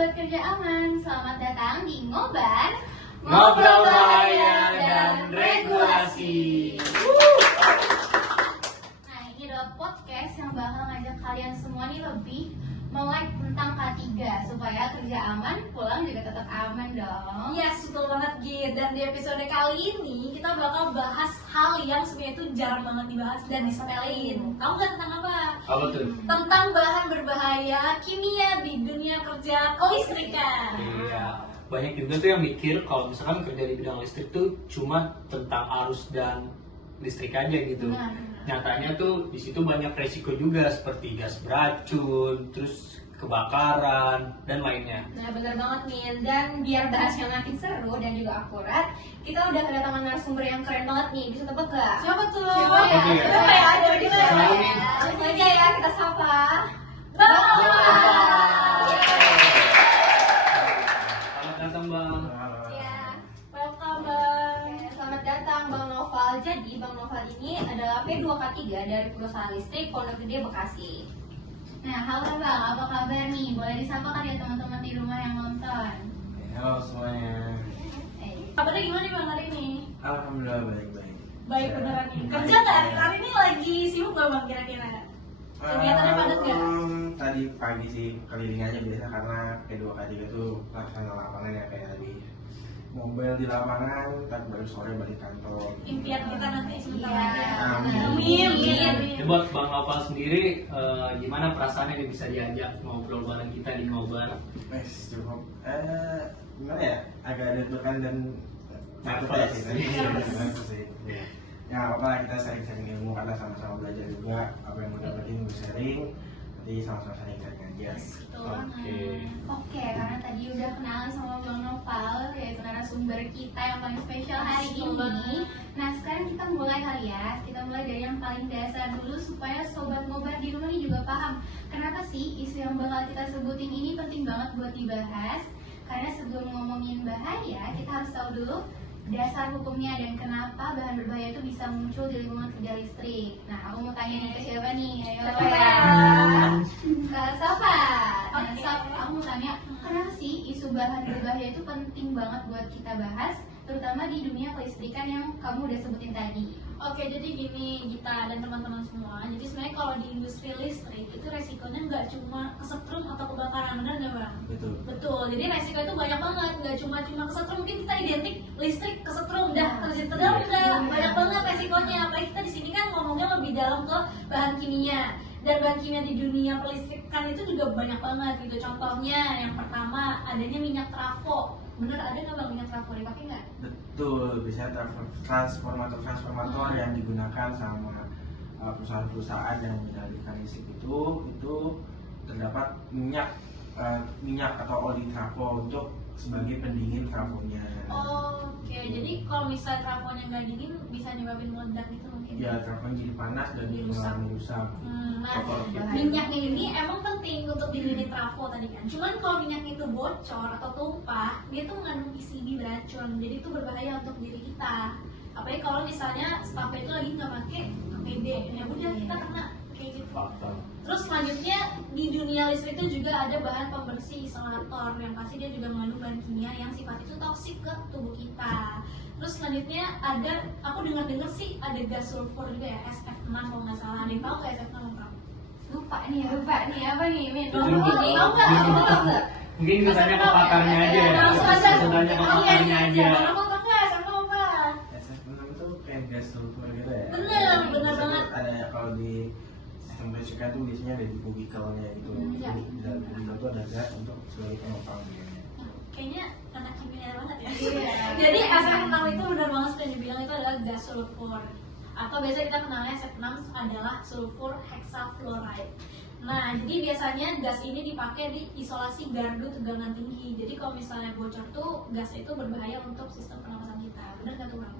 Sobat Kerja Aman, selamat datang di Ngobar Ngobrol Bahaya dan Regulasi. Nah, ini adalah podcast yang bakal ngajak kalian semua nih lebih melek tentang K3 supaya kerja aman, pulang juga tetap aman dong. Yes, betul banget Git. Dan di episode kali ini kita bakal bahas hal yang sebenarnya itu jarang banget dibahas dan disepelein. Tahu nggak tentang apa? Apa tuh? Tentang bahan berbahaya kimia di dunia kerja kelistrikan. Iya, banyak juga tuh yang mikir kalau misalkan kerja di bidang listrik tuh cuma tentang arus dan listrik aja gitu. Benar. Nyatanya tuh di situ banyak resiko juga seperti gas beracun, terus kebakaran dan lainnya. Nah, bener banget Min. Dan biar bahasnya makin seru dan juga akurat, kita udah kedatangan narasumber yang keren banget nih. Bisa tebak gak? Siapa tuh? Siapa ya? Oke. Siapa ya? Ada kita. Siapa nih? Langsung aja ya kita sapa. Bang Selamat datang Bang. Ya. Welcome Bang. Oke, selamat datang Bang Noval. Jadi Bang Noval ini adalah P2K3 dari perusahaan listrik Pondok Gede Bekasi. Nah, halo Bang, apa kabar nih? Boleh disapa kan ya teman-teman di rumah yang nonton? Halo semuanya. Kabarnya gimana nih Bang hari ini? Alhamdulillah baik-baik. Baik beneran nih. Kerja nggak hari ini lagi sibuk nggak Bang kira-kira? Kegiatannya padat nggak? Tadi pagi sih keliling aja biasa karena P2K3 tuh laksana lapangan ya kayak tadi mobil di lapangan, ntar baru sore balik kantor. Impian kita nanti sebentar Iya. lagi. Amin. Amin. Ini buat Bang Noval sendiri, gimana perasaannya nih bisa diajak ngobrol bareng kita di Ngobar? Wes cukup. Gimana ya? Agak deg-degan dan takut Nervous. aja sih tadi. Nervous sih. Iya. Ya apa lah kita sharing-sharing ilmu karena sama-sama belajar juga apa yang mau dapetin gue sharing. Nanti sama-sama sharing-sharing aja. Oke, karena tadi udah kenalan sama Bang Noval, yaitu narasumber kita yang paling spesial hari Betul ini. banget. Nah, sekarang kita mulai kali ya. Kita mulai dari yang paling dasar dulu supaya sobat ngobar di rumah ini juga paham kenapa sih isu yang bakal kita sebutin ini penting banget buat dibahas. Karena sebelum ngomongin bahaya, kita harus tahu dulu dasar hukumnya dan kenapa bahan berbahaya itu bisa muncul di lingkungan kerja listrik. Nah, aku mau tanya nih ke siapa nih? Ayo ke Safa. Nah, Oke. Saf, aku mau tanya, kenapa sih isu bahan berbahaya itu penting banget buat kita bahas, terutama di dunia kelistrikan yang kamu udah sebutin tadi? Oke, jadi gini Gita dan teman-teman semua. Jadi sebenarnya kalau di industri listrik itu resikonya nggak cuma kesetrum atau kebakaran, benar nggak Bang? Betul. Betul. Jadi resiko itu banyak banget, nggak cuma kesetrum. Mungkin kita identik listrik kesetrum, dah terdalam nggak banyak banget resikonya. Apalagi kita di sini kan ngomongnya lebih dalam ke bahan kimia. Dan bahan kimia di dunia pelistrikan itu juga banyak banget gitu. Contohnya yang pertama adanya minyak trafo. Bener ada nggak Bang minyak trafo dipakai nggak? Betul, biasanya transformator yang digunakan sama perusahaan-perusahaan yang mengendalikan listrik itu terdapat minyak atau oli trafo untuk sebagai pendingin trafonya. Oke, jadi kalau misalnya trafonya nggak dingin bisa nyebabin meledak gitu mungkin? Ya, trafonya jadi panas dan Jadi rusak. mengalami rusak. Nah, Bahaya. minyaknya ini emang penting untuk dinginin trafo tadi kan. Cuman kalau minyak itu bocor atau tumpah, dia tuh mengandung PCB beracun. Jadi itu berbahaya untuk diri kita. Apalagi kalau misalnya staffnya itu lagi nggak pakai APD, ya udah kita kena kayak gitu. Terus selanjutnya di dunia listrik itu juga ada bahan pembersih isolator yang pasti dia juga mengandung bahan kimia yang sifatnya itu toksik ke tubuh kita. Terus selanjutnya ada, aku dengar sih ada gas sulfur juga ya, SF6 kalau nggak salah. Ada yang tahu nggak SF6 apa? Lupa nih, apa nih, Min? Betul, Tahu betul. nggak? Tahu nggak? Mungkin kita tanya ke pakarnya aja ya. Langsung aja. Kita tanya ke pakarnya aja. Aku tahu nggak SF6 apa? SF6 itu kayak gas sulfur gitu ya. Bener banget. Ada kalau di sistem listrik tuh biasanya ada di kubikelnya gitu. Iya. Jadi di dalam kubikel itu ada gas untuk sebagai penopang dia. Kayaknya anak kimia banget ya. Iya. Jadi SF6 itu benar banget sudah dibilang itu adalah gas sulfur. Atau biasa kita kenalnya SF6 adalah sulfur hexafluoride. Nah, jadi biasanya gas ini dipakai di isolasi gardu tegangan tinggi. Jadi kalau misalnya bocor tuh gas itu berbahaya untuk sistem pernapasan kita. Benar nggak tuh Bang?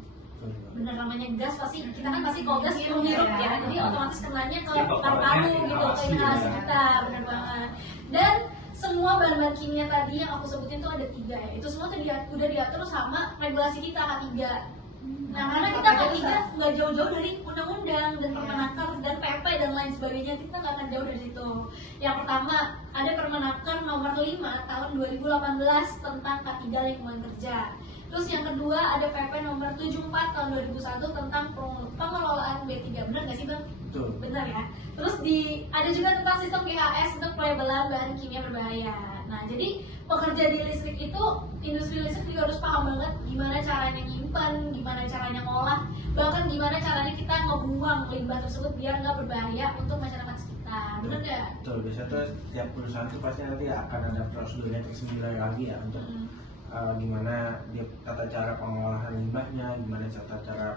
Bener, namanya gas pasti kita kan pasti kalau gas menghirup ya, jadi otomatis kenanya ke Ya, paru-paru gitu, ke inhalasi. inhalasi kita, bener banget. Dan semua bahan-bahan kimia tadi yang aku sebutin tuh ada 3 ya, itu semua tuh udah diatur sama regulasi kita K3. Nah, karena kita nggak jauh-jauh dari undang-undang dan Permenaker dan PP dan lain sebagainya, kita nggak akan jauh dari situ. Yang pertama, ada Permenaker nomor 5 tahun 2018 tentang K3 lingkungan kerja. Terus yang kedua ada PP nomor 74 tahun 2001 tentang pengelolaan B3. Benar nggak sih Bang? Betul. Benar ya. Terus ada juga tentang sistem PHS untuk pelabelan bahan kimia berbahaya. Nah, jadi pekerja di listrik itu, industri listrik juga harus paham banget gimana caranya nyimpan, gimana caranya ngolah, bahkan gimana caranya kita ngebuang limbah tersebut biar nggak berbahaya untuk masyarakat sekitar. Benar nggak? Betul, biasanya tuh setiap perusahaan tuh pasti nanti akan ada prosedurnya tersendiri lagi ya untuk gimana dia tata cara pengolahan limbahnya, gimana tata cara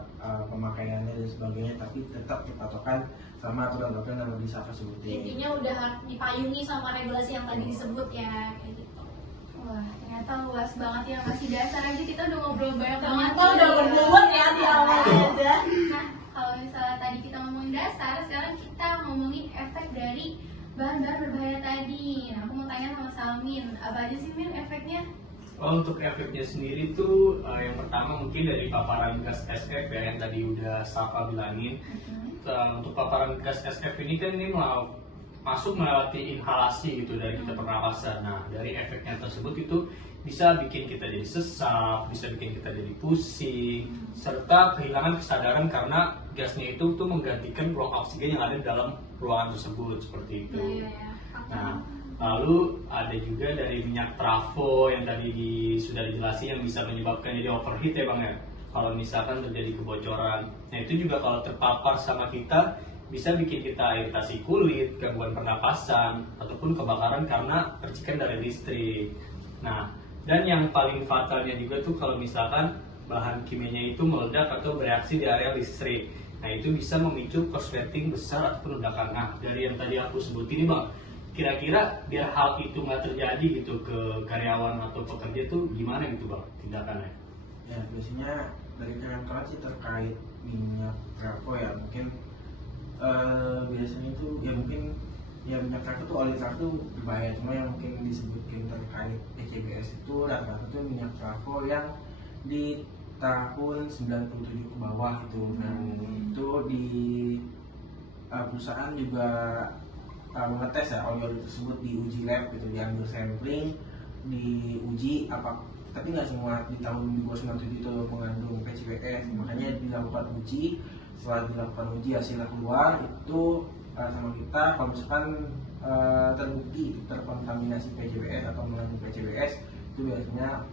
pemakaiannya dan sebagainya, tapi tetap dipatokan sama aturan-aturan yang lebih Safa sebutin. Intinya udah dipayungi sama regulasi yang tadi disebut ya, kayak gitu. Wah, ternyata luas banget ya, masih dasar aja kita udah ngobrol banyak banget. Ternyata udah berdua ya di awal aja. Nah, kalau misalnya tadi kita ngomongin dasar, sekarang kita ngomongin efek dari bahan-bahan berbahaya tadi. Nah, aku mau tanya sama Salmin, apa aja sih Min efeknya? Untuk efeknya sendiri tuh yang pertama mungkin dari paparan gas SF ya, yang tadi udah Safa bilangin. Untuk paparan gas SF ini kan ini masuk melewati inhalasi gitu dari kita pernapasan. Nah, dari efeknya tersebut itu bisa bikin kita jadi sesak, bisa bikin kita jadi pusing, serta kehilangan kesadaran karena gasnya itu tuh menggantikan ruang oksigen yang ada di dalam ruangan tersebut, seperti itu. Nah, lalu ada juga dari minyak trafo yang tadi sudah dijelasin yang bisa menyebabkan jadi overheat ya Bang ya. Kalau misalkan terjadi kebocoran, nah itu juga kalau terpapar sama kita bisa bikin kita iritasi kulit, gangguan pernapasan, ataupun kebakaran karena percikan dari listrik. Nah, dan yang paling fatalnya juga tuh kalau misalkan bahan kimianya itu meledak atau bereaksi di area listrik. Nah, itu bisa memicu korsleting besar ataupun ledakan. Nah, dari yang tadi aku sebutin ini Bang, kira-kira biar hal itu nggak terjadi gitu ke karyawan atau pekerja tuh gimana gitu Bang tindakannya? Ya, biasanya dari kalian sih terkait minyak trafo ya, mungkin biasanya itu ya mungkin ya minyak trafo tuh oli trafo tuh berbahaya, cuma yang mungkin disebutkan terkait PCBS itu rata-rata tuh minyak trafo yang di tahun 97 ke bawah itu. Dan itu di perusahaan juga mengetes ya oli tersebut, diuji lab gitu, diambil sampling, diuji apa, tapi nggak semua di tahun 1997 itu mengandung PCBS. Makanya dilakukan uji, setelah dilakukan uji hasilnya keluar itu sama kita, kalau misalkan terbukti terkontaminasi PCBS atau mengandung PCBS, itu biasanya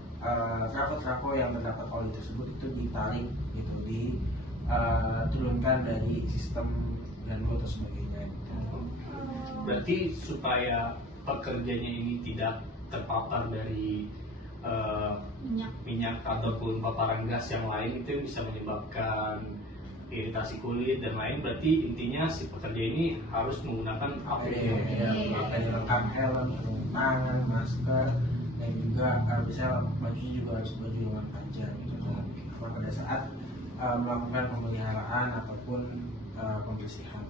trafo-trafo yang terdapat oli tersebut itu ditarik gitu, diturunkan dari sistem gardu atau sebagainya gitu. Berarti supaya pekerjanya ini tidak terpapar dari minyak ataupun paparan gas yang lain itu bisa menyebabkan iritasi kulit dan lain, berarti intinya si pekerja ini harus menggunakan APD. APD lengkap, helm, sarung tangan, masker, dan juga bisa bajunya juga harus baju lengan panjang gitu pada saat melakukan pemeliharaan ataupun pembersihan.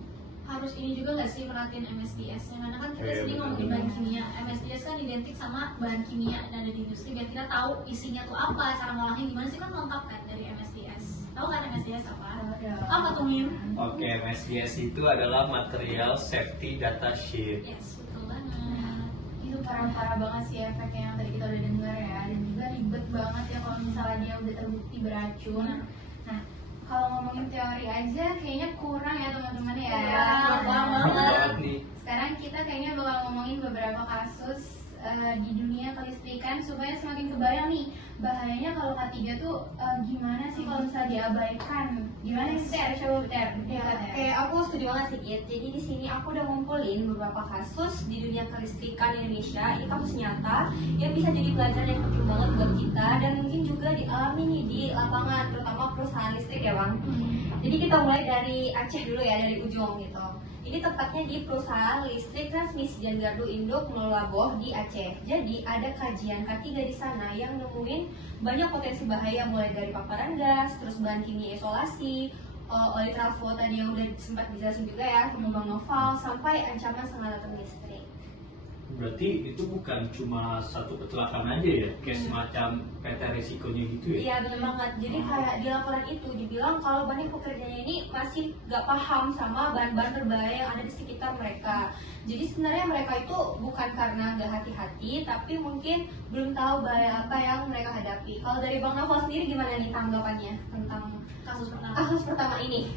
Harus ini juga nggak sih perhatiin MSDS-nya, karena kan kita sering ngomongin bahan kimia. MSDS kan identik sama bahan kimia yang ada di industri, biar kita tahu isinya tuh apa, cara ngolahnya gimana sih, kan lengkap kan dari MSDS. Tahu kan MSDS apa? Apa tuh Min? Oke, MSDS itu adalah Material Safety Data Sheet. Yes, betul banget. Itu parah-parah banget sih efeknya yang tadi kita udah dengar ya, dan juga ribet banget ya kalau misalnya dia udah terbukti beracun. Nah, kalau ngomongin teori aja kayaknya kurang ya teman-teman ya. Banget. Sekarang kita kayaknya bakal ngomongin beberapa kasus di dunia kelistrikan supaya semakin kebayang nih bahayanya kalau K3 tuh gimana sih kalau misalnya diabaikan. Gimana sih Ter? Coba Ter. Oke, aku setuju banget sih Kit. Jadi di sini aku udah ngumpulin beberapa kasus di dunia kelistrikan Indonesia. Ini kasus nyata yang bisa jadi pelajaran yang penting banget buat kita dan mungkin juga dialami nih di lapangan, terutama perusahaan listrik ya Bang. Jadi kita mulai dari Aceh dulu ya, dari ujung gitu. Ini tepatnya di perusahaan listrik transmisi dan gardu induk Nolaboh di Aceh. Jadi ada kajian K3 di sana yang nemuin banyak potensi bahaya, mulai dari paparan gas, terus bahan kimia isolasi, oli trafo tadi yang udah sempat dijelasin juga ya, pengembang novel, sampai ancaman setengah listrik. Berarti itu bukan cuma satu kecelakaan aja ya, kayak semacam peta resikonya gitu ya? Iya benar banget. Jadi kayak di laporan itu dibilang kalau banyak pekerjanya ini masih gak paham sama bahan-bahan berbahaya yang ada di sekitar mereka. Jadi sebenarnya mereka itu bukan karena gak hati-hati, tapi mungkin belum tahu bahaya apa yang mereka hadapi. Kalau dari Bang Novel sendiri gimana nih tanggapannya tentang kasus pertama ini?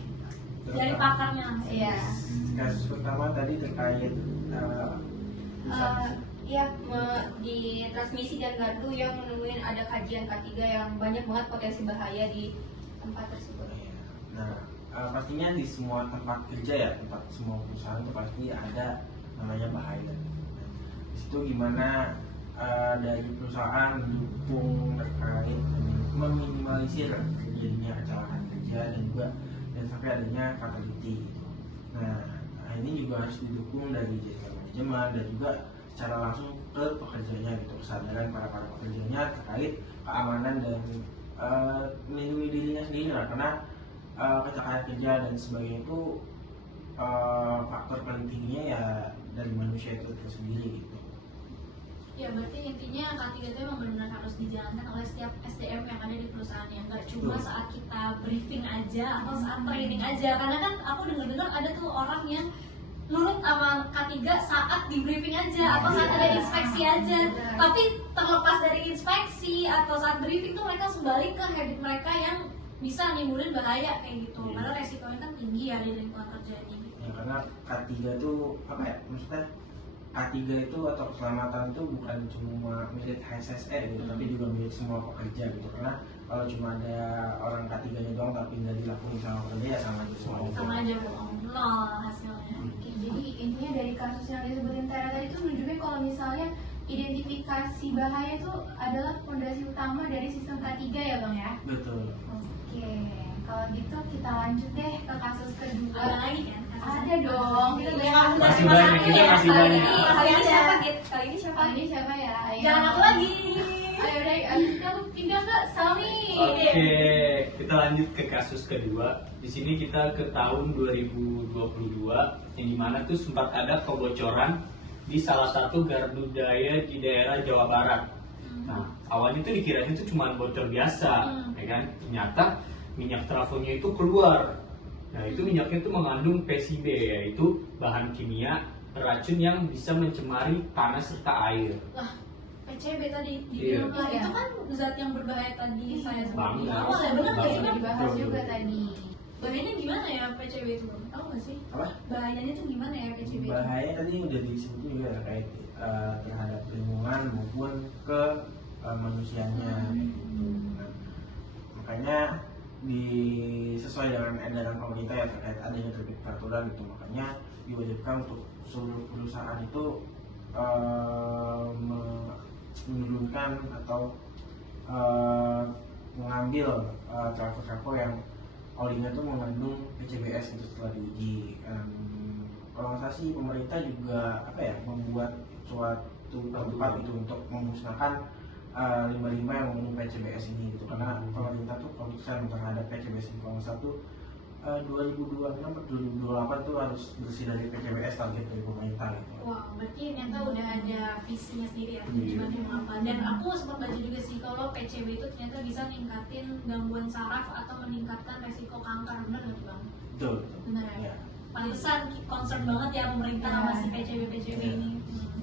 Dari pakarnya langsung. Iya. Kasus pertama tadi terkait Iya, di transmisi dan gardu yang menemuin ada kajian K3 yang banyak banget potensi bahaya di tempat tersebut. Nah, pastinya di semua tempat kerja ya, tempat semua perusahaan itu pasti ada namanya bahaya. Nah, di situ gimana dari perusahaan mendukung terkait meminimalisir terjadinya kecelakaan kerja dan sampai adanya fatality gitu. Nah, ini juga harus didukung dari jajaran manajemen dan juga secara langsung ke pekerjanya gitu, kesadaran para pekerjanya terkait keamanan dan melindungi dirinya sendiri lah, karena kecelakaan kerja dan sebagainya itu faktor paling tingginya ya dari manusia itu sendiri gitu. Ya berarti intinya K3 itu emang benar-benar harus dijalankan oleh setiap SDM yang ada di perusahaannya, nggak cuma saat kita briefing aja atau saat training aja. Karena kan aku dengar-dengar ada tuh orang yang nurut sama K3 saat di briefing aja atau saat ada inspeksi aja. Tapi terlepas dari inspeksi atau saat briefing tuh mereka langsung balik ke habit mereka yang bisa nimbulin bahaya kayak gitu. Karena resikonya kan tinggi ya di lingkungan kerja ini. Ya, karena K3 itu apa ya, maksudnya K3 itu atau keselamatan itu bukan cuma milik HSSE gitu, tapi juga milik semua pekerja gitu. Karena kalau cuma ada orang K3-nya doang tapi nggak dilakuin sama pekerja ya sama aja semua. Sama aja bohong, nol hasilnya. Oke, jadi intinya dari kasus yang disebutin Tara tadi itu menunjukkan kalau misalnya identifikasi bahaya itu adalah fondasi utama dari sistem K3 ya Bang ya? Betul. Oke, kalau gitu kita lanjut deh ke kasus kedua. Ada lagi kan? Ada dong, kita Masih banyak, kita masih banyak. Kali ini siapa Git? Kali ini siapa? Kali ini siapa ya? Ayo. Jangan aku lagi. Ayo udah, kita pindah ke Sami. Oke, kita lanjut ke kasus kedua. Di sini kita ke tahun 2022, yang dimana tuh sempat ada kebocoran di salah satu gardu daya di daerah Jawa Barat. Nah, awalnya tuh dikiranya itu cuma bocor biasa, ya kan? Ternyata minyak trafonya itu keluar. Nah, itu minyaknya itu mengandung PCB, yaitu bahan kimia racun yang bisa mencemari tanah serta air. Lah, PCB tadi Iya. dibilang itu kan zat yang berbahaya tadi saya sebut di Banget. awal ya, benar nggak sih Sudah Bang? dibahas juga tadi. Bahayanya gimana ya PCB itu Bang? Tahu nggak sih? Apa? Bahayanya tuh gimana ya PCB itu? Bahaya tadi udah disebutin juga terkait terhadap lingkungan maupun ke manusianya gitu. Nah, makanya sesuai dengan edaran pemerintah ya terkait adanya terbit peraturan itu, makanya diwajibkan untuk seluruh perusahaan itu menurunkan atau mengambil trafo-trafo yang olinya itu mengandung PCBS itu setelah diuji. Kalau nggak salah sih pemerintah juga apa ya, membuat suatu tempat itu untuk memusnahkan limbah-limbah yang mengandung PCBS ini gitu, karena pemerintah tuh concern terhadap PCBS ini. Kalau satu 2026 atau 2028 tuh harus bersih dari PCBS target dari pemerintah gitu. Wah, berarti ternyata udah ada visinya sendiri ya tujuannya mau apa. Dan aku sempat baca juga sih kalau PCB itu ternyata bisa meningkatin gangguan saraf atau meningkatkan resiko kanker, benar nggak tuh Bang? Betul. Benar ya. Ya. Pantesan concern banget ya pemerintah sama si PCB ini.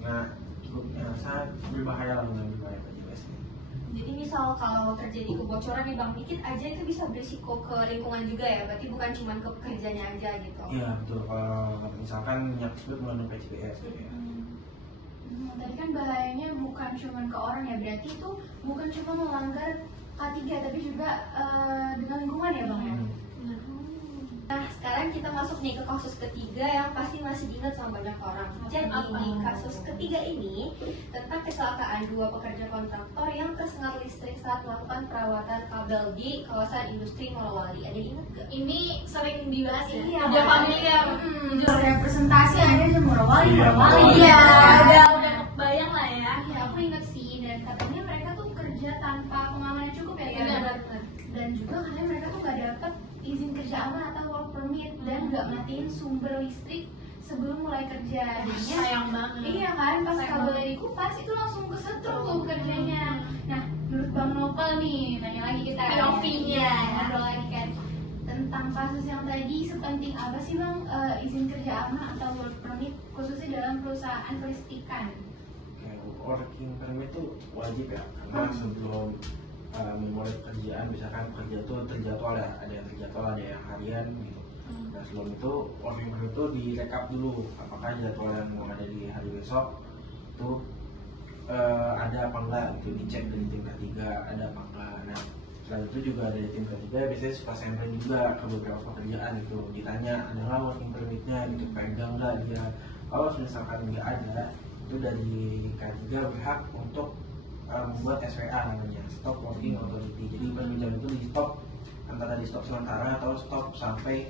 Nah, cukup sangat berbahaya lah dengan berbahaya PCBS ini. Jadi misal kalau terjadi kebocoran nih Bang, dikit aja itu bisa berisiko ke lingkungan juga ya, berarti bukan cuma ke pekerjanya aja gitu. Iya betul, kalau misalkan minyak tersebut mengandung PCBS gitu ya. Tadi kan bahayanya bukan cuma ke orang ya, berarti itu bukan cuma melanggar K3 tapi juga dengan lingkungan ya Bang ya? Nah, sekarang kita masuk nih ke kasus ketiga yang pasti masih diingat sama banyak orang. Jadi di kasus ketiga ini tentang kecelakaan dua pekerja kontraktor yang tersengat listrik saat melakukan perawatan kabel di kawasan industri Morowali. Ada yang ingat gak? Ini sering dibahas ya. Iya. Udah familiar. Representasi ada aja Morowali, Iya, Morowali. Iya, udah kebayang lah ya. Iya, aku inget sih, dan katanya mereka tuh kerja tanpa pengamanan cukup ya kan? Benar. Dan juga katanya mereka tuh nggak dapet izin kerja aman atau work permit dan nggak matiin sumber listrik sebelum mulai kerja. Jadinya Sayang banget. iya kan, pas Sayang kabelnya dikupas itu langsung kesetrum tuh kerjanya. Nah, menurut Bang Nopal nih, nanya lagi kita POV-nya. ngobrol lagi kan tentang kasus yang tadi, sepenting apa sih Bang izin kerja aman atau work permit khususnya dalam perusahaan kelistrikan? Kayak working permit itu wajib ya, karena sebelum memulai pekerjaan, misalkan kerja itu terjadwal ya, ada yang terjadwal, ada yang harian gitu. Nah sebelum itu working permit itu direkap dulu, apakah jadwal yang mau ada di hari besok itu ada apa enggak gitu, dicek dari tim ketiga ada apa enggak. Nah setelah itu juga dari tim ketiga biasanya suka sampling juga ke beberapa pekerjaan itu, ditanya ada nggak working permitnya gitu, pegang nggak dia. Kalau misalkan nggak ada, itu dari K3 berhak untuk membuat SWA namanya, stop working authority. Jadi pekerjaan itu di stop, antara di stop sementara atau stop sampai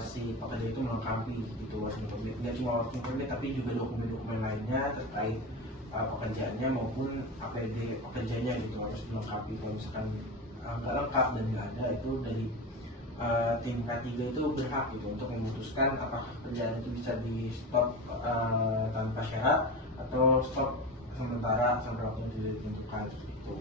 si pekerja itu melengkapi gitu working permit. Nggak cuma working permit tapi juga dokumen-dokumen lainnya terkait pekerjaannya maupun APD pekerjanya gitu harus dilengkapi. Kalau misalkan nggak lengkap dan nggak ada, itu dari tim K3 itu berhak gitu untuk memutuskan apakah pekerjaan itu bisa di stop tanpa syarat atau stop sementara sampai waktu yang tidak ditentukan gitu.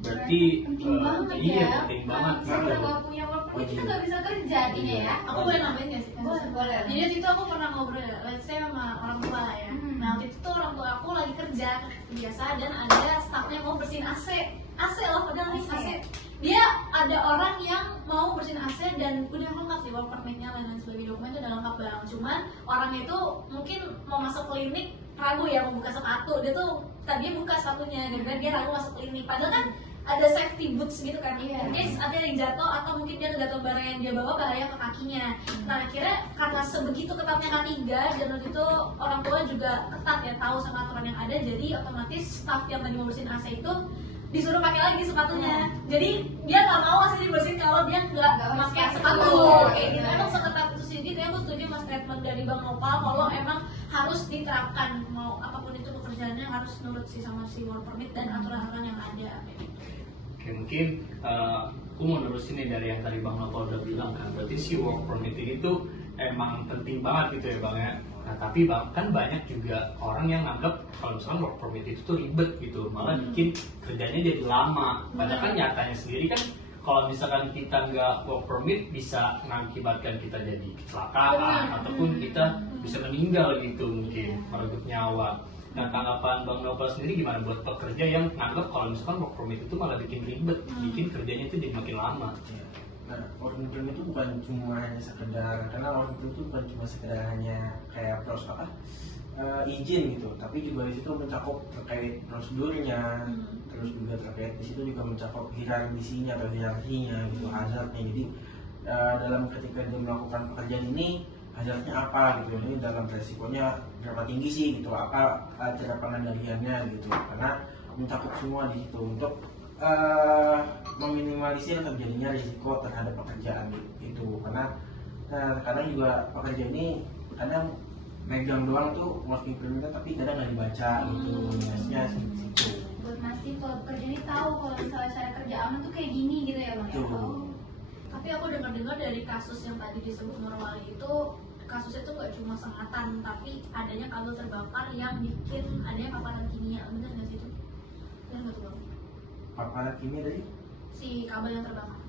Berarti penting banget iya ya. penting Kalau banget. misalnya kita nggak punya work permit kita nggak bisa kerja artinya ya. Aku boleh nambahin gak sih? Boleh. Jadi waktu itu aku pernah ngobrol ya, let's say sama orang tua lah ya. Nah waktu itu tuh orang tua aku lagi kerja biasa dan ada staffnya mau bersihin AC. AC loh, padahal nih AC. Dia ada orang yang mau bersihin AC dan udah lengkap sih work permitnya dan sebagainya, dokumen itu udah lengkap bang. Cuman orang itu mungkin mau masuk klinik ragu ya mau buka sepatu, dia tuh tadinya buka sepatunya dan dia ragu masuk klinik. Padahal kan ada safety boots gitu kan, Iya. mungkin ada yang jatuh atau mungkin dia jatuh barang yang dia bawa bahaya ke kakinya. Nah akhirnya karena sebegitu ketatnya K3 dan waktu itu orang tua juga ketat ya tahu sama aturan yang ada, jadi otomatis staff yang tadi mau bersihin AC itu disuruh pakai lagi sepatunya. Jadi dia nggak mau AC dibersihin kalau dia nggak pakai sepatu. Kayak gitu. Emang seketat itu sih. Jadi aku setuju mas statement dari Bang Nopal kalau emang harus diterapkan, mau apapun itu pekerjaannya harus nurut sih sama si work permit dan aturan-aturan yang ada. Oke, mungkin aku mau nerusin nih dari yang tadi Bang Nopal udah bilang kan, berarti si work permit itu emang penting banget gitu ya Bang ya. Nah tapi Bang, kan banyak juga orang yang nganggap kalau misalkan work permit itu tuh ribet gitu, malah bikin kerjanya jadi lama. Padahal kan nyatanya sendiri kan kalau misalkan kita nggak work permit bisa mengakibatkan kita jadi kecelakaan ataupun kita bisa meninggal gitu, mungkin merenggut nyawa. Nah tanggapan Bang Nopal sendiri gimana buat pekerja yang nganggap kalau misalkan work permit itu malah bikin ribet, bikin kerjanya itu jadi makin lama. Nah, working permit itu bukan cuma hanya sekedar, karena working permit itu bukan cuma sekedar hanya kayak izin gitu, tapi juga di situ mencakup terkait prosedurnya, terus juga terkait di situ juga mencakup hierarkisinya atau hierarkinya gitu, hazardnya. Jadi dalam ketika dia melakukan pekerjaan ini hazardnya apa gitu, ini dalam resikonya berapa tinggi sih gitu, apa cara pengendaliannya gitu, karena mencakup semua di situ untuk meminimalisir terjadinya risiko terhadap pekerjaan itu. Karena kadang juga pekerja ini kadang megang doang tuh working permit tapi kadang nggak dibaca gitu, biasanya situ. Buat mastiin kalau pekerja ini tahu kalau misalnya cara kerja aman tuh kayak gini gitu ya Bang. Betul. Tapi aku dengar dari kasus yang tadi disebut Nurwali itu, kasusnya tuh gak cuma sengatan, tapi adanya kabel terbakar yang bikin adanya paparan kimia. Bener nggak sih itu? Bener nggak tuh Bang? Paparan kimia dari Si kabel yang terbakar.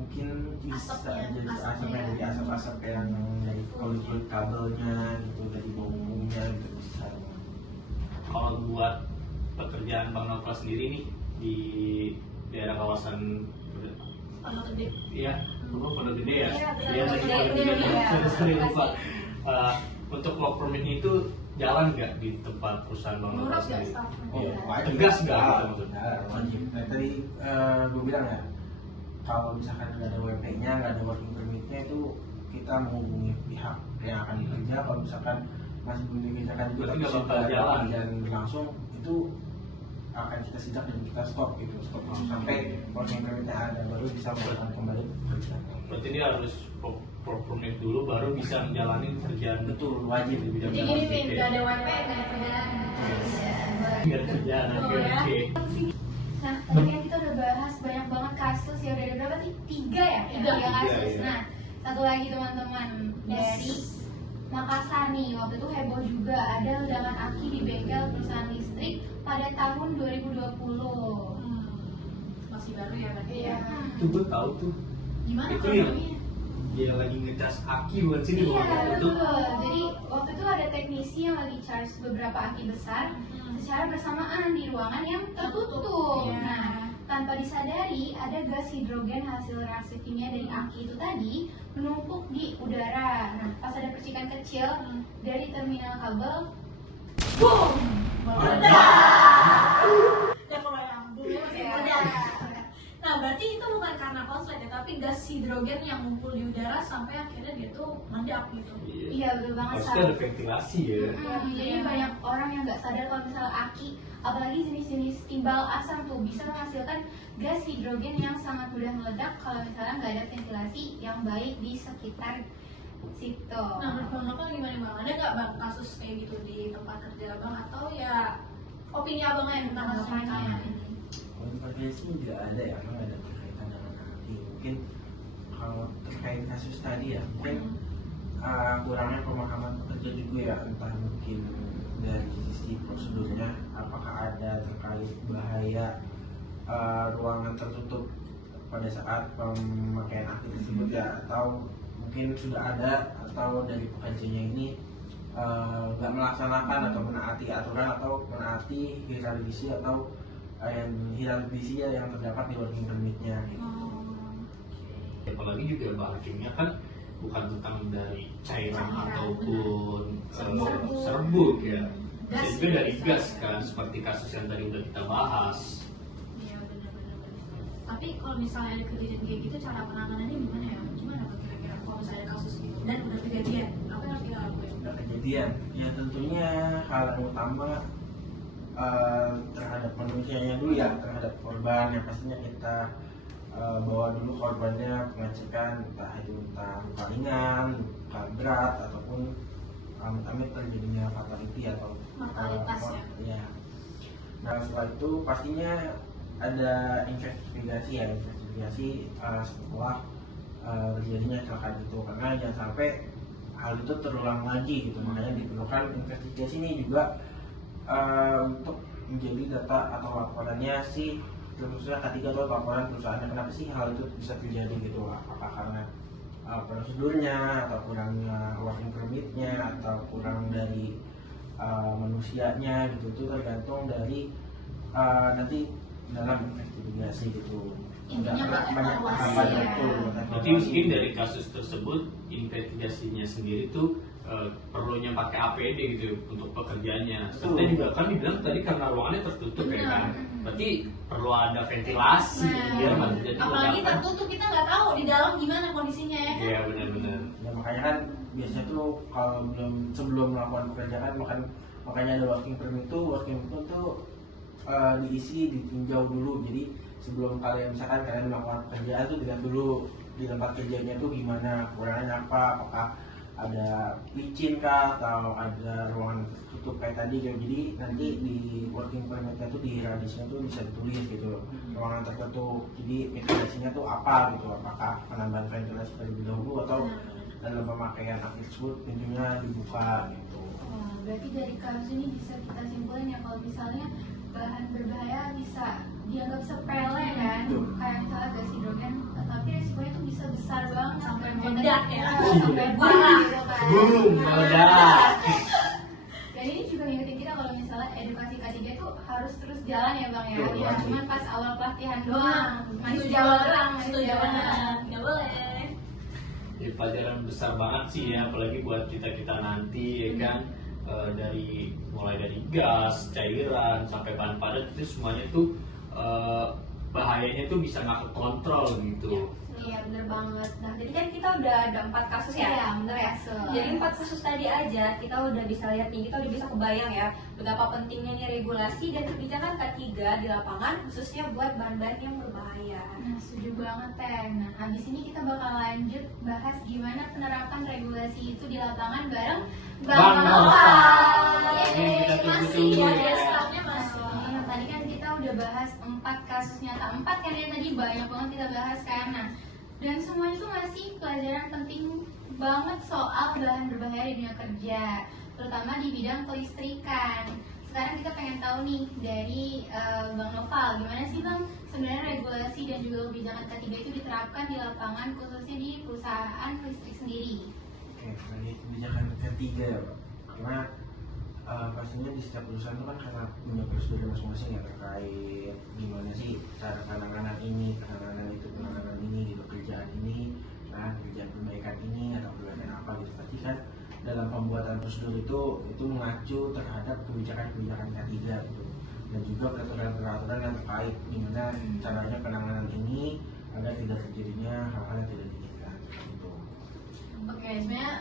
mungkin bisa Asapnya, jadi asapnya asapnya ya. dari asap-asap yang dari kulit kabelnya gitu, dari bumbunya gitu bisa. Kalau buat pekerjaan Bang Nopal sendiri nih di daerah kawasan Pondok Gede. iya, Pondok Gede ya. Iya, Iya, Pondok tadi Gede, Pondok Gede. iya. Sorry lupa. Untuk work permit itu jalan nggak di tempat perusahaan Bang Nopal Nurut gak sendiri? staffnya? Iya. wajib. Tegas nggak gitu maksudnya? Wajib. Nah, tadi gue bilang ya, kalau misalkan nggak ada WP-nya, nggak ada working permit-nya, itu kita menghubungi pihak yang akan bekerja. Kalau misalkan masih belum dikerjakan juga Berarti tapi nggak bakal sudah ada jalan. pekerjaan berlangsung, itu akan kita sidak dan kita stop gitu, stop sampai working permit-nya ada, baru bisa melakukan kembali pekerjaan. Berarti dia harus work permit dulu baru bisa menjalani kerjaan. Betul, wajib. Di bidang Jadi gini nih, musik, gak ya. ada WP, gak ada kerjaan. Nggak ada kerjaan, oke Oh, ya. oke. Nah, tadi kan kita udah bahas banyak banget kasus ya, udah ada berapa sih? 3 ya? Tiga. Tiga kasus. Iya. Nah, satu lagi teman-teman dari Makassar nih, waktu itu heboh juga ada ledakan aki di bengkel perusahaan listrik pada tahun 2020. Masih baru ya berarti Iya. ya. Itu gue tahu tuh. Gimana Itu kalau yang namanya? dia lagi ngecas aki buat sini Iya, bukan itu. betul. Jadi waktu itu ada teknisi yang lagi charge beberapa aki besar secara bersamaan di ruangan yang tertutup. Iya. Nah, tanpa disadari ada gas hidrogen hasil reaksi kimia dari aki itu tadi menumpuk di udara. Nah, pas ada percikan kecil dari terminal kabel, boom! Ya kalau yang dulu masih ada. Nah berarti itu bukan karena konslet ya, tapi gas hidrogen yang ngumpul di udara sampai akhirnya dia tuh meledak gitu. Iya, betul banget. Harusnya ada ventilasi ya. Jadi banyak orang yang nggak sadar kalau misalnya aki, apalagi jenis-jenis timbal asam tuh bisa menghasilkan gas hidrogen yang sangat mudah meledak kalau misalnya nggak ada ventilasi yang baik di sekitar situ. Nah menurut Bang Nopal gimana Bang? Ada nggak Bang kasus kayak gitu di tempat kerja Bang, atau ya opini Abang yang tentang kasus yang kayak ini? Kalau di sih tidak ada ya, memang ada berkaitan dengan hati. Mungkin kalau terkait kasus tadi ya, mungkin kurangnya pemahaman pekerja juga ya, entah mungkin dari sisi prosedurnya, apakah ada terkait bahaya ruangan tertutup pada saat pemakaian aki tersebut ya, atau mungkin sudah ada atau dari pekerjanya ini nggak melaksanakan atau menaati aturan atau menaati hierarkisi atau yang hierarkisi yang terdapat di working permit-nya gitu. Apalagi juga bahan kimia kan bukan tentang dari cairan ataupun serbuk ya. Bisa juga dari gas kan, seperti kasus yang tadi udah kita bahas. Iya benar-benar. Tapi kalau misalnya ada kejadian kayak gitu, cara penanganannya gimana ya? Gimana Bang kira-kira kalau misalnya ada kasus gitu dan udah kejadian, apa yang harus kita lakuin? Ada kejadian ya, tentunya hal yang utama terhadap manusianya dulu ya, terhadap korban yang pastinya kita bawa dulu korbannya pengecekan, entah luka ringan, luka berat ataupun amit-amit terjadinya fatality atau Mortalitas ya. ya. Nah setelah itu pastinya ada investigasi ya, setelah terjadinya kecelakaan itu, karena jangan sampai hal itu terulang lagi gitu. Makanya diperlukan investigasi ini juga untuk menjadi data atau laporannya sih, khususnya ketika atau laporan perusahaannya, kenapa sih hal itu bisa terjadi gitu, apakah karena prosedurnya atau kurangnya working permit-nya atau kurang dari manusianya gitu. Itu tergantung dari nanti dalam investigasi gitu. Intinya banyak evaluasi tahapan ya. itu. Berarti mungkin dari kasus tersebut investigasinya sendiri tuh perlunya pakai APD gitu untuk pekerjaannya. Serta juga kan dibilang tadi karena ruangannya tertutup ya kan. Berarti perlu ada ventilasi biar nggak terjadi Apalagi ledakan. tertutup, kita nggak tahu di dalam gimana kondisinya ya kan? Iya benar-benar. Ya makanya kan biasanya tuh kalau sebelum melakukan pekerjaan makanya ada working permit tuh diisi, ditinjau dulu. Jadi sebelum kalian misalkan kalian melakukan pekerjaan tuh dilihat dulu di tempat kerjanya tuh gimana, kekurangannya apa, apakah ada licin kah atau ada ruangan tertutup kayak tadi gitu. Jadi nanti di working permit-nya tuh di hierarkisnya tuh bisa ditulis gitu, ruangan tertutup. Jadi ventilasinya tuh apa gitu, apakah penambahan ventilasi terlebih dahulu atau dalam pemakaian aki tersebut pintunya dibuka gitu. Berarti dari kasus ini bisa kita simpulin ya, kalau misalnya bahan berbahaya bisa dianggap sepele kan, kayak misalnya gas hidrogen, tapi resikonya tuh bisa besar banget Sampai meledak ya. sampai Parah. parah gitu kan. Boom, meledak. Dan ini juga ngingetin kita kalau misalnya edukasi K3 tuh harus terus jalan ya Bang ya, Betul, ya wajib. cuma pas awal pelatihan doang, masih Setuju jalan banget, masih setuju jalan. banget. Nggak boleh. Ya, pelajaran besar banget sih ya, apalagi buat kita nanti ya kan. Mulai dari gas, cairan sampai bahan padat itu semuanya tuh bahayanya tuh bisa nggak kekontrol gitu. Iya bener banget. Nah jadi kan kita udah ada 4 kasus ya. Iya, bener ya. Jadi 4 kasus tadi aja kita udah bisa lihat nih, kita udah bisa kebayang ya betapa pentingnya nih regulasi dan kebijakan K3 di lapangan khususnya buat bahan-bahan yang berbahaya. Nah, setuju banget Teh. Nah, habis ini kita bakal lanjut bahas gimana penerapan regulasi itu di lapangan bareng Bang Nopal. Yeay, Ini kita masih tunggu-tunggu ya, ya. staffnya masih. Nah, tadi kan kita udah bahas 4 kasus nyata. 4 kan ya tadi banyak banget kita bahas kan. Nah, dan semuanya itu masih pelajaran penting banget soal bahan berbahaya di dunia kerja, terutama di bidang kelistrikan. Sekarang kita pengen tahu nih dari Bang Noval, gimana sih Bang sebenarnya regulasi dan juga kebijakan ketiga itu diterapkan di lapangan khususnya di perusahaan listrik sendiri? Oke, dari kebijakan ketiga ya Pak, karena pastinya di setiap perusahaan itu kan karena punya prosedur masing-masing ya terkait gimana sih cara penanganan ini, penanganan itu, penanganan ini, gitu, kerjaan ini, nah kerjaan perbaikan ini atau perbaikan apa gitu. Pasti kan dalam pembuatan prosedur itu mengacu terhadap kebijakan-kebijakan ketiga gitu, dan juga peraturan-peraturan yang terkait gimana caranya penanganan ini agar tidak terjadinya hal-hal yang tidak diinginkan gitu. Oke, sebenarnya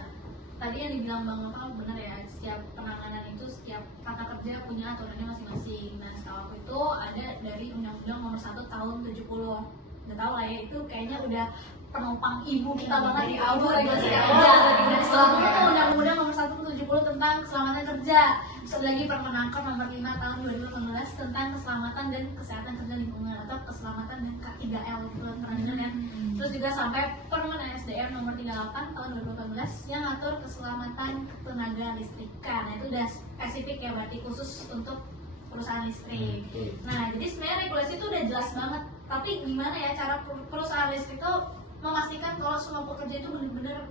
tadi yang dibilang Bang Noval benar ya, setiap penanganan itu setiap kata kerja punya aturannya masing-masing. Nah, setahu aku itu ada dari Undang-Undang Nomor 1 Tahun 70. Udah tahu lah ya, itu kayaknya udah penopang ibu kita banget di awal regulasi kerja. Dan setahu aku tuh Undang-Undang Nomor 1 Tahun 70 tentang keselamatan kerja. Terus ada lagi Permenaker Nomor 5 Tahun 2018 tentang keselamatan dan kesehatan kerja lingkungan atau keselamatan dan K3L itu pernah dengar ya. Terus juga sampai Permen SDM Nomor 38 Tahun 2018 yang ngatur keselamatan tenaga listrikan. Nah, itu udah spesifik ya, berarti khusus untuk perusahaan listrik. Nah, jadi sebenarnya regulasi itu udah jelas banget. Tapi gimana ya cara perusahaan listrik itu memastikan kalau semua pekerja itu benar-benar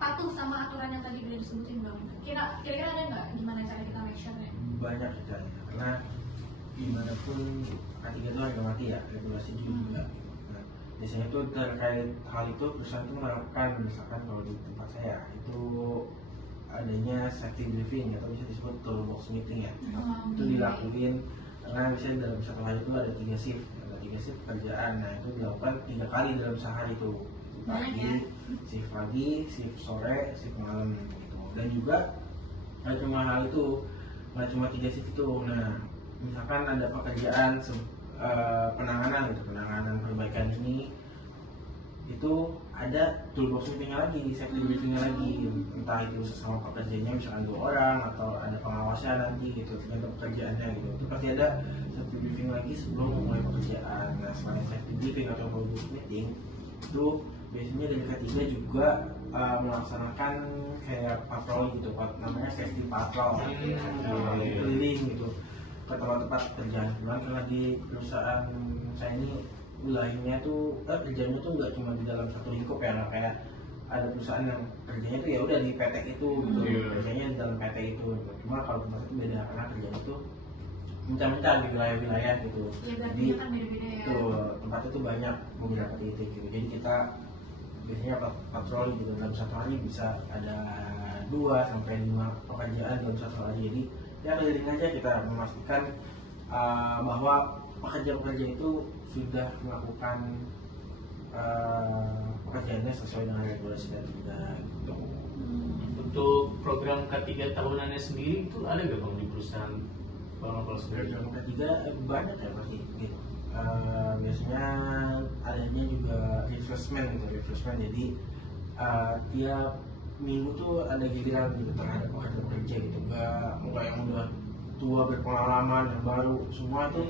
patuh sama aturan yang tadi udah disebutin Bang? Kira-kira ada nggak gimana cara kita make sure-nya? Banyak caranya, karena gimana pun ketiga itu harga mati ya, regulasi juga. Nah, biasanya tuh terkait hal itu perusahaan itu menerapkan, misalkan kalau di tempat saya itu adanya safety briefing atau bisa disebut toolbox meeting ya. Itu dilakuin karena misalnya dalam satu hari itu ada 3 shift, pekerjaan. Nah, itu dilakukan 3 kali dalam sehari itu, shift pagi, shift sore, shift malam gitu. Dan juga nggak cuma hal itu, nggak cuma 3 shift itu. Nah, misalkan ada pekerjaan penanganan gitu, penanganan perbaikan ini, itu ada toolbox meetingnya lagi, safety briefingnya lagi, entah itu sesama pekerjanya misalkan 2 orang atau ada pengawasnya nanti gitu terhadap pekerjaannya gitu. Itu pasti ada safety briefing lagi sebelum memulai pekerjaan. Nah, selain safety briefing atau toolbox meeting itu biasanya dari ketiga juga melaksanakan kayak patroli gitu, namanya safety patrol, keliling gitu ke tempat-tempat kerjaan. Karena di perusahaan saya ini wilayahnya tuh kerjanya tuh nggak cuma di dalam satu lingkup ya, nggak kayak ada perusahaan yang kerjanya tuh ya udah di PT itu gitu, kerjanya di dalam PT itu gitu. Cuma kalau tempat itu beda karena kerjanya tuh mencah-mencah di wilayah-wilayah gitu. Ya, Jadi kan beda-beda ya. tuh tempat itu banyak beberapa titik gitu. Jadi kita biasanya patroli gitu, dalam satu hari bisa ada 2 sampai 5 pekerjaan dalam satu hari. Jadi ya keliling aja kita memastikan bahwa pekerja-pekerja itu sudah melakukan pekerjaannya sesuai dengan regulasi dan juga gitu. Untuk program ketiga tahunannya sendiri itu ada nggak Bang di perusahaan Bang Noval sendiri? Program ketiga banyak ya pasti gitu. Biasanya adanya juga refreshment gitu, jadi tiap minggu tuh ada giliran gitu terhadap pekerja gitu, nggak yang udah tua berpengalaman yang baru, semua tuh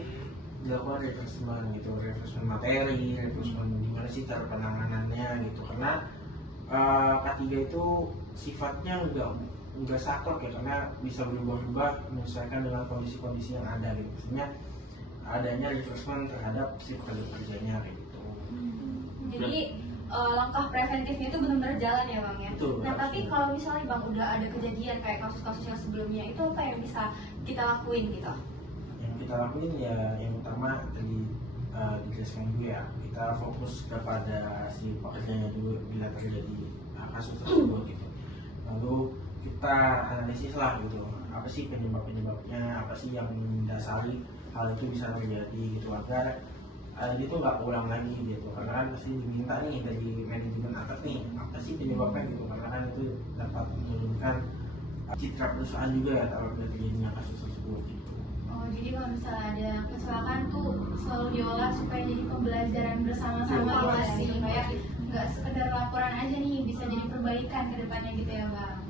dilakukan refreshment gitu, refreshment materi, refreshment gimana sih cara penanganannya gitu. Karena K3 itu sifatnya enggak saklek ya, karena bisa berubah-ubah menyesuaikan dengan kondisi-kondisi yang ada gitu. Maksudnya adanya refreshment terhadap si pekerja-pekerjanya kayak gitu. Jadi langkah preventifnya itu benar-benar jalan ya Bang ya. Betul, Nah, tapi betul. kalau misalnya Bang udah ada kejadian kayak kasus-kasus yang sebelumnya, itu apa yang bisa kita lakuin gitu? Yang kita lakuin ya yang utama tadi dijelaskan juga ya, kita fokus kepada si pekerjanya dulu bila terjadi kasus tersebut gitu. Lalu kita analisis lah gitu, apa sih penyebabnya, apa sih yang mendasari hal itu bisa terjadi gitu, agar itu nggak ulang lagi gitu. Karena kan pasti diminta nih dari manajemen atas nih, apa sih penyebabnya gitu, karena kan itu dapat menurunkan citra perusahaan juga ya kalau terjadinya kasus tersebut gitu. Oh, jadi kalau misalnya ada kecelakaan tuh selalu diolah supaya jadi pembelajaran bersama-sama gitu ya, supaya nggak sekedar laporan aja nih, bisa jadi perbaikan ke depannya gitu ya Bang.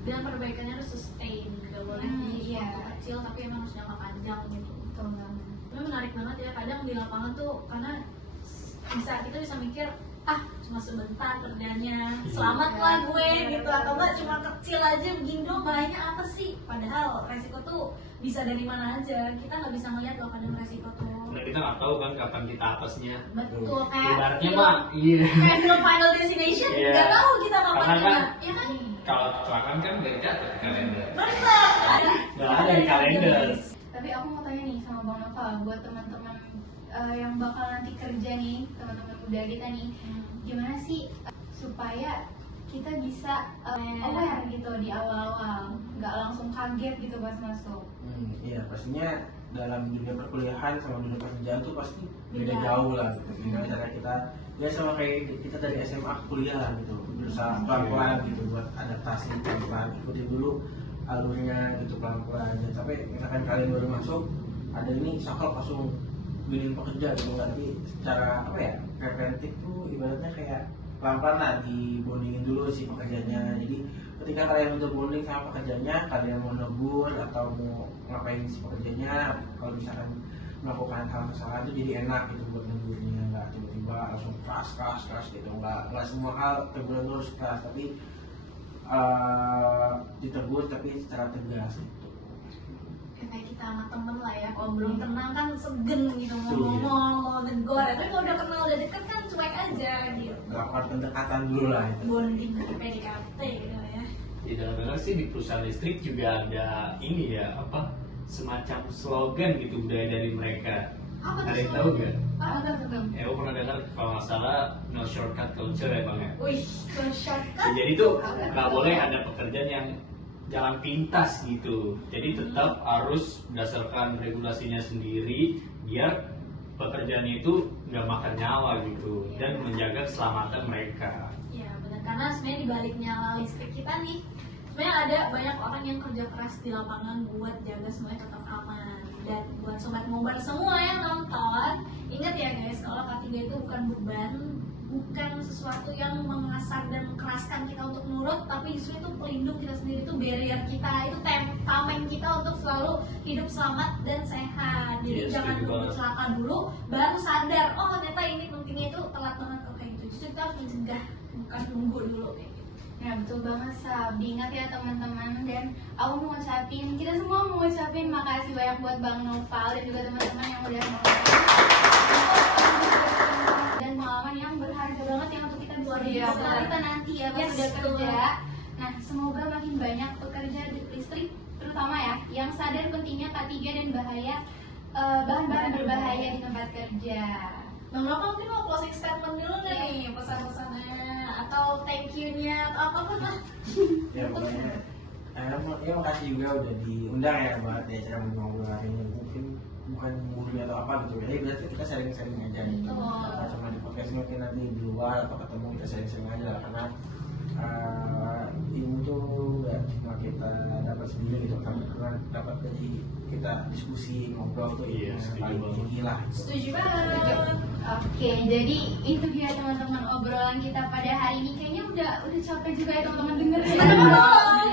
Dan perbaikannya harus sustain, nggak boleh di Iya. waktu kecil tapi emang harus jangka panjang gitu. Betul banget. Ini menarik banget ya, kadang di lapangan tuh karena kita bisa mikir ah cuma sebentar kerjanya, selamat lah gue gitu, atau enggak cuma kecil aja begini doang, bahayanya apa sih? Padahal resiko tuh bisa dari mana aja, kita nggak bisa ngeliat loh kadang resiko tuh. Nah, kita nggak tahu kan kapan kita apesnya. Betul, kayak Ibaratnya film- mah, iya. kayak film Final Destination, Iya. nggak tahu kita kapan Karena kena, kan- ya kan? Kalau kecelakaan kan nggak dicatat di kalender. Bener. Nggak ada di kalender. Tapi aku mau tanya nih sama Bang Nova, buat teman-teman yang bakal nanti kerja nih, teman-teman muda kita nih, gimana sih supaya kita bisa aware gitu di awal-awal, nggak langsung kaget gitu pas masuk. Iya, pastinya dalam dunia perkuliahan sama dunia pekerjaan tuh pasti beda Beda. jauh lah gitu. Gimana cara kita, ya sama kayak kita dari SMA ke kuliah lah gitu, berusaha pelan-pelan gitu buat adaptasi pelan-pelan, ikutin dulu alurnya gitu pelan-pelan. Dan sampai misalkan kalian baru masuk, ada ini sakal langsung bilin pekerja gitu, nggak, tapi secara apa ya, preventif tuh ibaratnya kayak pelan-pelan lah dibondingin dulu si pekerjanya. Jadi ketika kalian udah bonding sama pekerjanya, kalian mau negur atau mau ngapain si pekerjanya, kalau misalkan melakukan hal kesalahan itu jadi enak gitu buat negurnya, nggak tiba-tiba langsung keras gitu, nggak semua hal teguran itu harus keras, tapi ditegur tapi secara tegas gitu. Kayak kita sama temen lah ya, kalau belum kenal kan segen gitu, mau Iya. ngomong, mau negor, tapi kalau udah kenal, udah deket kan cuek aja gitu. Melakukan pendekatan dulu lah itu. Bonding ke PDKT gitu ya. Di dalam sih di perusahaan listrik juga ada ini ya, apa semacam slogan gitu budaya dari mereka. Apa Ada tuh? yang tahu gak? Apa tuh Bang? Aku pernah dengar kalau nggak salah no shortcut culture ya bang ya. Wih, shortcut. Ya, jadi tuh nggak boleh ada pekerjaan yang jalan pintas gitu. Jadi tetap harus berdasarkan regulasinya sendiri biar pekerjaan itu nggak makan nyawa gitu dan menjaga keselamatan mereka. Ya benar, karena sebenarnya di balik nyala listrik kita nih, sebenarnya ada banyak orang yang kerja keras di lapangan buat jaga semuanya tetap aman. Dan buat sobat ngobar semua yang nonton, ingat ya guys, kalau K3 itu bukan beban, bukan sesuatu yang mengasar dan mengeraskan kita untuk nurut, tapi justru itu pelindung kita sendiri, itu barrier kita, itu tameng kita untuk selalu hidup selamat dan sehat. Jadi Yes, jangan setuju nunggu banget. celaka dulu baru sadar, oh ternyata ini pentingnya, itu telat banget kok kayak gitu. Justru kita harus mencegah, bukan nunggu dulu kayak gitu. Ya betul banget Sab, diingat ya teman-teman, dan aku mau ngucapin, kita semua mau ngucapin makasih banyak buat Bang Noval dan juga teman-teman yang udah nonton dan pengalaman yang berharga banget yang untuk kita bisa Iya, setelah benar. kita nanti ya pas Yes, udah betul. kerja. Nah semoga makin banyak pekerja di listrik terutama ya yang sadar pentingnya K3 dan bahaya bahan-bahan berbahaya di tempat kerja. Bang Nova mungkin mau closing statement dulu nggak nih, pesan-pesannya atau thank you-nya atau apapun lah. Ya pokoknya ya makasih juga udah diundang ya buat di acara ngobrol hari ini. Mungkin bukan ngomongin atau apa gitu ya, berarti kita sharing-sharing aja gitu. Betul. Sama di podcast mungkin nanti di luar atau ketemu kita sharing-sharing aja lah, karena ilmu tuh gak cuma kita dapat sendiri gitu, tapi karena dapat dari kita diskusi ngobrol tuh Iya, yang setuju paling banget. tinggi lah gitu. Setuju banget. Oke, jadi itu dia teman-teman obrolan kita pada hari ini. Kayaknya udah capek juga ya teman-teman denger ya.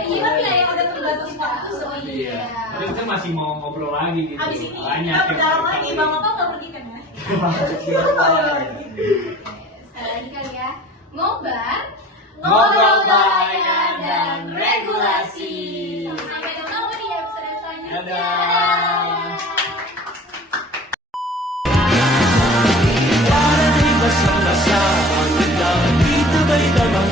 Iya, tapi ya yang udah terbatas waktu. Oh iya. Tapi kita masih mau ngobrol lagi gitu. Abis ini Banyak kita yang berdalam mau lagi, diketahui. Bang Nova nggak pergi kan ya? Sekali lagi kali ya. Ngobar, Ngobrol bahaya dan regulasi. Sampai ketemu di episode selanjutnya. Dadah. Bersama-sama, kita berdamai